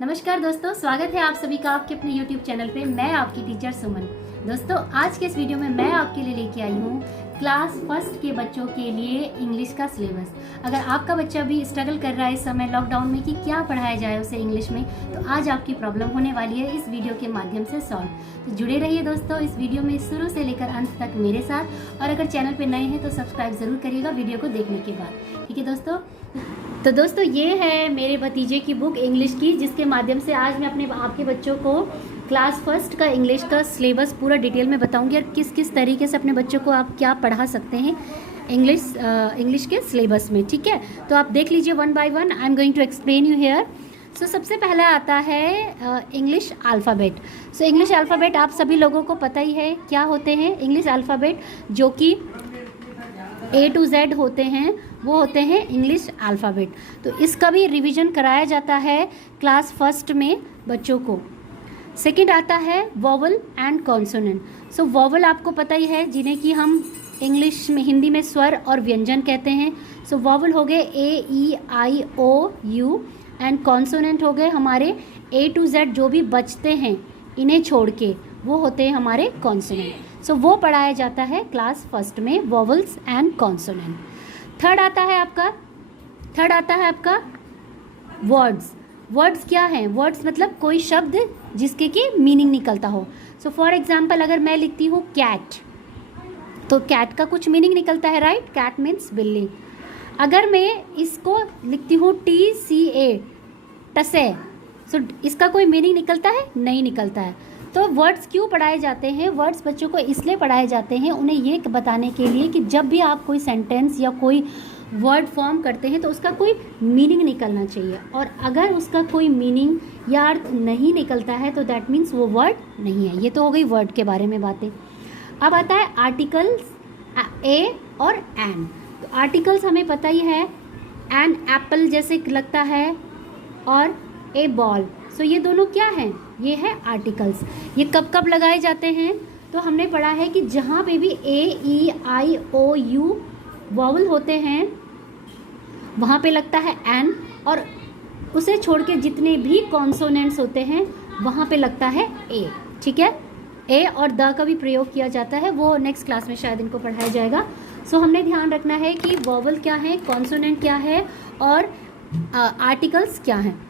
नमस्कार दोस्तों, स्वागत है आप सभी का आपके अपने YouTube चैनल पे। मैं आपकी टीचर सुमन। दोस्तों, आज के इस वीडियो में मैं आपके लिए लेके आई हूँ क्लास फर्स्ट के बच्चों के लिए इंग्लिश का सिलेबस। अगर आपका बच्चा भी स्ट्रगल कर रहा है इस समय लॉकडाउन में कि क्या पढ़ाया जाए उसे इंग्लिश में, तो आज आपकी प्रॉब्लम होने वाली है इस वीडियो के माध्यम से सॉल्व। तो जुड़े रहिए दोस्तों इस वीडियो में शुरू से लेकर अंत तक मेरे साथ। और अगर चैनल पर नए हैं तो सब्सक्राइब जरूर करिएगा वीडियो को देखने के बाद। ठीक है दोस्तों। तो दोस्तों, ये है मेरे भतीजे की बुक इंग्लिश की, जिसके माध्यम से आज मैं अपने आपके बच्चों को क्लास फर्स्ट का इंग्लिश का सिलेबस पूरा डिटेल में बताऊंगी और किस किस तरीके से अपने बच्चों को आप क्या पढ़ा सकते हैं इंग्लिश के सिलेबस में। ठीक है, तो आप देख लीजिए one by one. I am going to explain you here. So सबसे पहला आता है English alphabet. So English alphabet आप सभी लोगों को पता ही है क्या होते हैं। इंग्लिश अल्फ़ाबेट जो कि A to Z होते हैं, वो होते हैं इंग्लिश अल्फ़ाबेट। तो इसका भी रिवीजन कराया जाता है क्लास फर्स्ट में बच्चों को। सेकंड आता है vowel and consonant. So vowel आपको पता ही है, जिन्हें कि हम इंग्लिश में हिंदी में स्वर और व्यंजन कहते हैं। सो वॉवल हो गए A, E, I, O, U and consonant हो गए हमारे A to Z जो भी बचते हैं इन्हें छोड़ के, वो होते हैं हमारे कॉन्सोनेंट। सो वो पढ़ाया जाता है क्लास फर्स्ट में, वॉवल्स एंड कॉन्सोनेंट। थर्ड आता है आपका वर्ड्स। वर्ड्स क्या हैं? वर्ड्स मतलब कोई शब्द जिसके की मीनिंग निकलता हो। सो फॉर एग्जाम्पल, अगर मैं लिखती हूँ कैट, तो कैट का कुछ मीनिंग निकलता है, राइट? कैट मीन्स बिल्ली। अगर मैं इसको लिखती हूँ TCA, टसे, सो इसका कोई मीनिंग निकलता है? नहीं निकलता है। तो वर्ड्स क्यों पढ़ाए जाते हैं? वर्ड्स बच्चों को इसलिए पढ़ाए जाते हैं, उन्हें ये बताने के लिए कि जब भी आप कोई सेंटेंस या कोई वर्ड फॉर्म करते हैं तो उसका कोई मीनिंग निकलना चाहिए। और अगर उसका कोई मीनिंग या अर्थ नहीं निकलता है तो दैट मीन्स वो वर्ड नहीं है। ये तो हो गई वर्ड के बारे में बातें। अब आता है आर्टिकल्स ए और एन। तो आर्टिकल्स हमें पता ही है, एन एप्पल जैसे लगता है और ए बॉल। सो ये दोनों क्या हैं? ये है आर्टिकल्स। ये कब कब लगाए जाते हैं? तो हमने पढ़ा है कि जहाँ पे भी A, E, I, O, U vowel होते हैं वहाँ पे लगता है एन, और उसे छोड़ के जितने भी कॉन्सोनेंट्स होते हैं वहाँ पे लगता है ए। ठीक है, ए और द का भी प्रयोग किया जाता है, वो नेक्स्ट क्लास में शायद इनको पढ़ाया जाएगा। सो हमने ध्यान रखना है कि वॉवल क्या है, कॉन्सोनेंट क्या है और आर्टिकल्स क्या हैं।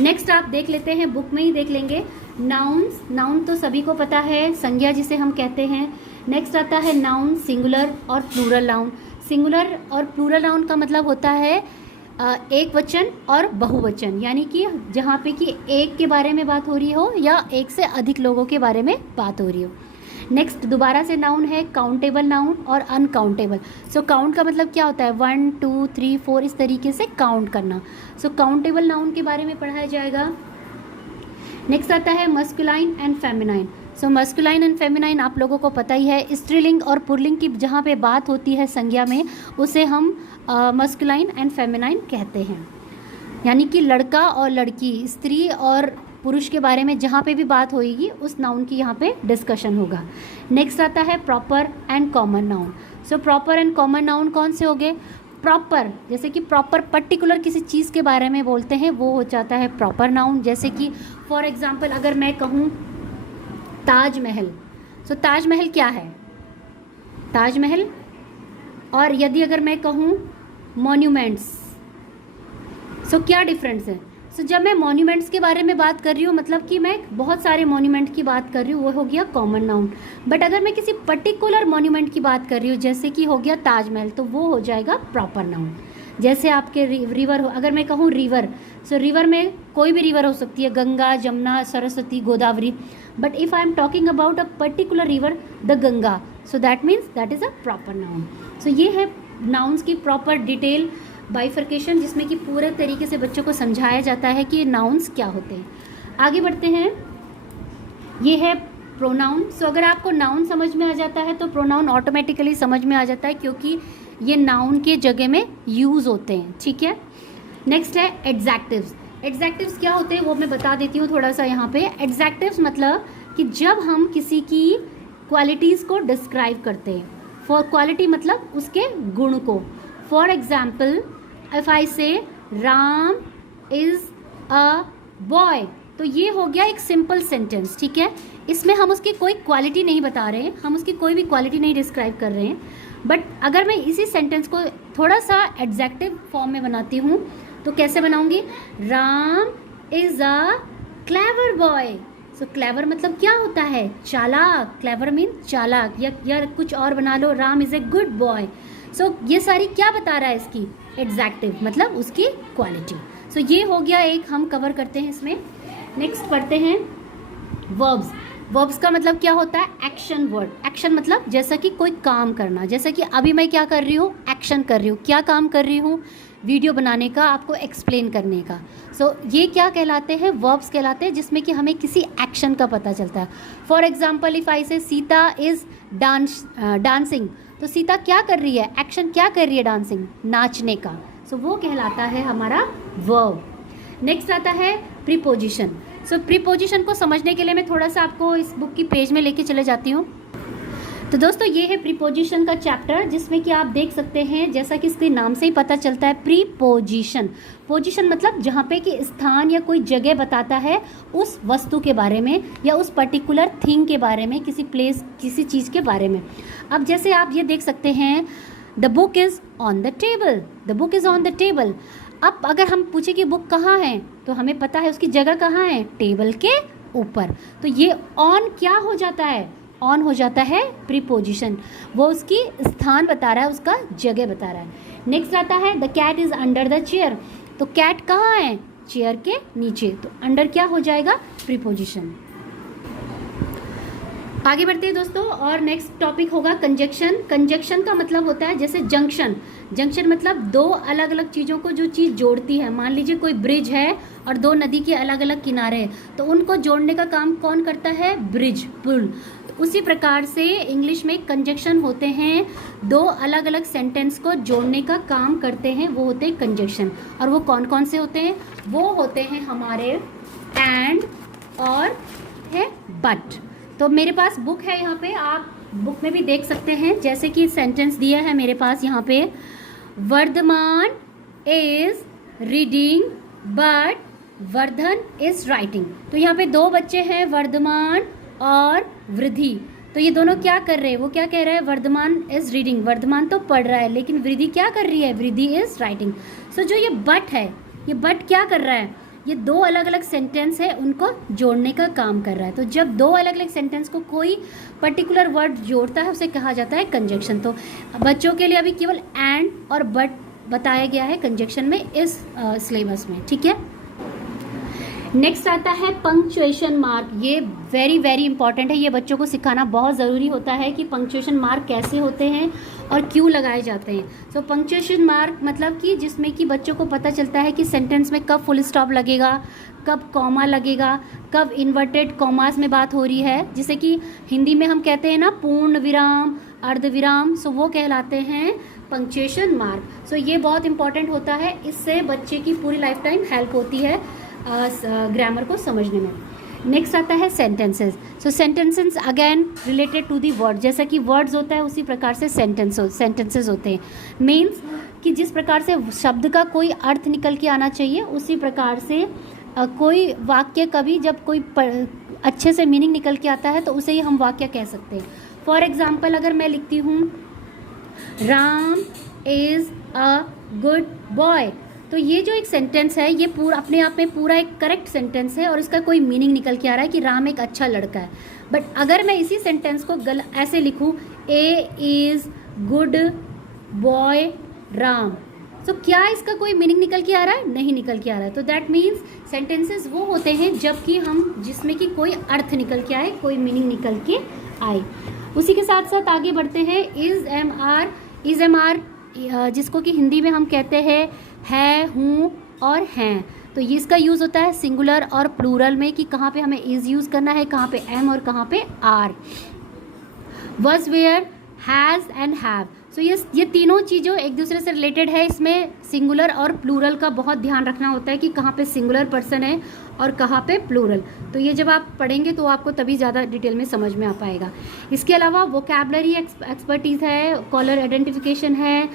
नेक्स्ट आप देख लेते हैं, बुक में ही देख लेंगे, नाउन्स। नाउन तो सभी को पता है, संज्ञा जिसे हम कहते हैं। नेक्स्ट आता है नाउन, सिंगुलर और प्लूरल नाउन। सिंगुलर और प्लूरल नाउन का मतलब होता है एक वचन और बहुवचन, यानी कि जहाँ पे कि एक के बारे में बात हो रही हो या एक से अधिक लोगों के बारे में बात हो रही हो। नेक्स्ट दोबारा से नाउन है काउंटेबल नाउन और अनकाउंटेबल। सो काउंट का मतलब क्या होता है? 1, 2, 3, 4 इस तरीके से काउंट करना। सो काउंटेबल नाउन के बारे में पढ़ाया जाएगा। नेक्स्ट आता है masculine and feminine. So masculine and feminine आप लोगों को पता ही है, स्त्रीलिंग और पुल्लिंग की जहाँ पे बात होती है संज्ञा में, उसे हम मस्कुलाइन एंड फेमिनाइन कहते हैं। यानी कि लड़का और लड़की, स्त्री और पुरुष के बारे में जहाँ पे भी बात होगी उस नाउन की यहाँ पे डिस्कशन होगा। नेक्स्ट आता है proper and common noun. So proper and common noun कौन से हो गए? प्रॉपर जैसे कि प्रॉपर पर्टिकुलर किसी चीज़ के बारे में बोलते हैं, वो हो जाता है प्रॉपर नाउन। जैसे कि फॉर एग्जांपल अगर मैं कहूँ ताजमहल, सो ताजमहल क्या है? ताजमहल। और यदि अगर मैं कहूँ मॉन्यूमेंट्स, सो क्या डिफरेंस है? सो जब मैं मॉन्यूमेंट्स के बारे में बात कर रही हूँ, मतलब कि मैं बहुत सारे मॉन्यूमेंट की बात कर रही हूँ, वो हो गया कॉमन नाउन। बट अगर मैं किसी पर्टिकुलर मॉन्यूमेंट की बात कर रही हूँ, जैसे कि हो गया ताजमहल, तो वो हो जाएगा प्रॉपर नाउन। जैसे आपके रिवर हो, अगर मैं कहूँ रिवर, सो रिवर में कोई भी रिवर हो सकती है, Ganga, Jamuna, Saraswati, Godavari. But if I am talking about a particular river, the Ganga, so that means that is a proper noun. So ये है नाउन्स की प्रॉपर डिटेल बाइफर्केशन, जिसमें कि पूरे तरीके से बच्चों को समझाया जाता है कि नाउन्स क्या होते हैं। आगे बढ़ते हैं, ये है प्रोनाउन। सो अगर आपको नाउन समझ में आ जाता है तो प्रोनाउन ऑटोमेटिकली समझ में आ जाता है, क्योंकि ये नाउन के जगह में यूज़ होते हैं। ठीक है, नेक्स्ट है एडजेक्टिव्स। एडजेक्टिव्स क्या होते हैं वो मैं बता देती हूँ थोड़ा सा यहाँ पे। एडजेक्टिव्स मतलब कि जब हम किसी की क्वालिटीज़ को डिस्क्राइब करते हैं, फॉर क्वालिटी मतलब उसके गुण को। For example, if I say Ram is a boy, तो ये हो गया एक सिंपल सेंटेंस, ठीक है। इसमें हम उसकी कोई क्वालिटी नहीं बता रहे हैं, हम उसकी कोई भी क्वालिटी नहीं डिस्क्राइब कर रहे हैं। बट अगर मैं इसी सेंटेंस को थोड़ा सा एडजेक्टिव फॉर्म में बनाती हूँ तो कैसे बनाऊंगी? Ram is a clever boy. So clever मतलब क्या होता है? चालाक। क्लेवर मीन चालाक। या कुछ और बना लो, Ram is a good boy. So ये सारी क्या बता रहा है इसकी? एडजेक्टिव मतलब उसकी क्वालिटी। सो ये हो गया एक, हम कवर करते हैं इसमें। नेक्स्ट पढ़ते हैं वर्ब्स। वर्ब्स का मतलब क्या होता है? Action word. एक्शन मतलब जैसा कि कोई काम करना, जैसा कि अभी मैं क्या कर रही हूँ? एक्शन कर रही हूँ। क्या काम कर रही हूँ? वीडियो बनाने का, आपको एक्सप्लेन करने का। सो ये क्या कहलाते हैं? वर्ब्स कहलाते हैं, जिसमें कि हमें किसी एक्शन का पता चलता है। फॉर एग्जाम्पल इफ़ आई से सीता इज़ डांसिंग, तो सीता क्या कर रही है? एक्शन क्या कर रही है? डांसिंग, नाचने का। सो वो कहलाता है हमारा वर्ब। नेक्स्ट आता है प्रीपोजिशन। सो प्रीपोजिशन को समझने के लिए मैं थोड़ा सा आपको इस बुक की पेज में लेके चले जाती हूँ। तो दोस्तों ये है प्रीपोजिशन का चैप्टर, जिसमें कि आप देख सकते हैं, जैसा कि इसके नाम से ही पता चलता है, प्रीपोजिशन। पोजीशन मतलब जहाँ पे कि स्थान या कोई जगह बताता है उस वस्तु के बारे में या उस पर्टिकुलर थिंग के बारे में, किसी प्लेस, किसी चीज़ के बारे में। अब जैसे आप ये देख सकते हैं, the book is on the table, the book is on the table. अब अगर हम पूछे कि बुक कहाँ है, तो हमें पता है उसकी जगह कहाँ है? टेबल के ऊपर। तो ये ऑन क्या हो जाता है? ऑन हो जाता है प्रीपोजिशन। वो उसकी स्थान बता रहा है, उसका जगह बता रहा है। नेक्स्ट आता है the cat is under the chair. तो कैट कहाँ है? चेयर के नीचे। तो अंडर क्या हो जाएगा? प्रीपोजिशन। आगे बढ़ते हैं दोस्तों, और नेक्स्ट टॉपिक होगा कंजक्शन। कंजक्शन का मतलब होता है जैसे जंक्शन। जंक्शन मतलब दो अलग अलग चीज़ों को जो चीज़ जोड़ती है। मान लीजिए कोई ब्रिज है और दो नदी के अलग अलग किनारे हैं, तो उनको जोड़ने का काम कौन करता है? ब्रिज, पुल। तो उसी प्रकार से इंग्लिश में कंजक्शन होते हैं, दो अलग अलग सेंटेंस को जोड़ने का काम करते हैं, वो होते हैं कंजक्शन। और वो कौन कौन से होते हैं? वो होते हैं हमारे एंड और है बट। तो मेरे पास बुक है, यहाँ पे आप बुक में भी देख सकते हैं, जैसे कि सेंटेंस दिया है मेरे पास यहाँ पे, Vardhaman is reading but Vardhan is writing. तो यहाँ पे दो बच्चे हैं, वर्धमान और वृद्धि। तो ये दोनों क्या कर रहे हैं? वो क्या कह रहे हैं? वर्धमान इज रीडिंग, वर्धमान तो पढ़ रहा है, लेकिन वृद्धि क्या कर रही है? वृद्धि इज राइटिंग। सो जो ये बट है, ये बट क्या कर रहा है? ये दो अलग अलग सेंटेंस है, उनको जोड़ने का काम कर रहा है। तो जब दो अलग अलग सेंटेंस को कोई पर्टिकुलर वर्ड जोड़ता है, उसे कहा जाता है कंजक्शन। तो बच्चों के लिए अभी केवल एंड और बट बताया गया है कंजक्शन में इस सिलेबस में, ठीक है। नेक्स्ट आता है पंक्चुएशन मार्क। ये वेरी वेरी इंपॉर्टेंट है, ये बच्चों को सिखाना बहुत ज़रूरी होता है कि पंक्चुएशन मार्क कैसे होते हैं और क्यों लगाए जाते हैं। सो पंक्चुएशन मार्क मतलब कि जिसमें कि बच्चों को पता चलता है कि सेंटेंस में कब फुल स्टॉप लगेगा, कब कॉमा लगेगा, कब इन्वर्टेड कॉमास में बात हो रही है। जैसे कि हिंदी में हम कहते हैं ना पूर्ण विराम, अर्ध विराम, सो वो कहलाते हैं पंक्चुएशन मार्क। सो ये बहुत इंपॉर्टेंट होता है, इससे बच्चे की पूरी लाइफ टाइम हेल्प होती है ग्रामर को समझने में। नेक्स्ट आता है sentences. So sentences again related to the word, जैसा कि वर्ड्स होता है उसी प्रकार से सेंटेंसेस होते हैं। मीन्स कि जिस प्रकार से शब्द का कोई अर्थ निकल के आना चाहिए, उसी प्रकार से कोई वाक्य कभी जब कोई अच्छे से मीनिंग निकल के आता है तो उसे ही हम वाक्य कह सकते हैं। फॉर एग्जाम्पल अगर मैं लिखती हूँ Ram is a good boy, तो ये जो एक सेंटेंस है ये पूरा अपने आप में पूरा एक करेक्ट सेंटेंस है और इसका कोई मीनिंग निकल के आ रहा है कि राम एक अच्छा लड़का है। बट अगर मैं इसी सेंटेंस को ऐसे लिखूँ, A is good boy Ram, तो क्या इसका कोई मीनिंग निकल के आ रहा है? नहीं निकल के आ रहा है। तो दैट मीन्स सेंटेंसेस वो होते हैं जबकि हम जिसमें कि कोई अर्थ निकल के आए, कोई मीनिंग निकल के आए। उसी के साथ साथ आगे बढ़ते हैं इज़ एम आर, जिसको कि हिंदी में हम कहते हैं है, हूँ और हैं। तो ये इसका यूज़ होता है सिंगुलर और प्लूरल में कि कहाँ पे हमें इज़ यूज़ करना है, कहाँ पे एम और कहाँ पे are. Was, where, has and have. So ये तीनों चीज़ों एक दूसरे से रिलेटेड है। इसमें सिंगुलर और प्लूरल का बहुत ध्यान रखना होता है कि कहाँ पे सिंगुलर पर्सन है और कहाँ पे प्लूरल। तो ये जब आप पढ़ेंगे तो आपको तभी ज़्यादा डिटेल में समझ में आ पाएगा। इसके अलावा वोकैबलरी एक्सपर्टीज़ है, कॉलर आइडेंटिफिकेशन है,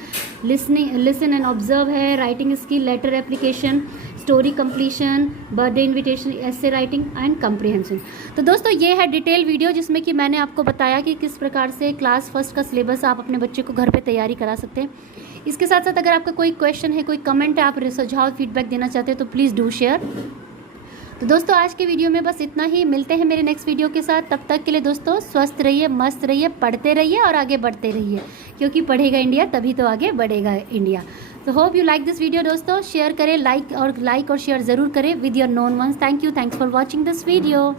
लिसन एंड ऑब्जर्व है, writing skill, letter application. Story completion, birthday invitation, essay writing and comprehension. तो दोस्तों ये है डिटेल वीडियो जिसमें कि मैंने आपको बताया कि किस प्रकार से क्लास फर्स्ट का सिलेबस आप अपने बच्चे को घर पे तैयारी करा सकते हैं। इसके साथ साथ अगर आपका कोई क्वेश्चन है, कोई कमेंट है, आप सुझाव फीडबैक देना चाहते हैं तो प्लीज़ डू शेयर। तो दोस्तों आज के वीडियो में बस इतना ही, मिलते हैं मेरे नेक्स्ट वीडियो के साथ। तब तक के लिए दोस्तों स्वस्थ रहिए, मस्त रहिए, पढ़ते रहिए और आगे बढ़ते रहिए, क्योंकि पढ़ेगा इंडिया तभी तो आगे बढ़ेगा इंडिया। तो hope you like this video दोस्तों। शेयर करें, लाइक और शेयर ज़रूर करें with your known once. Thank you, thanks for watching this video.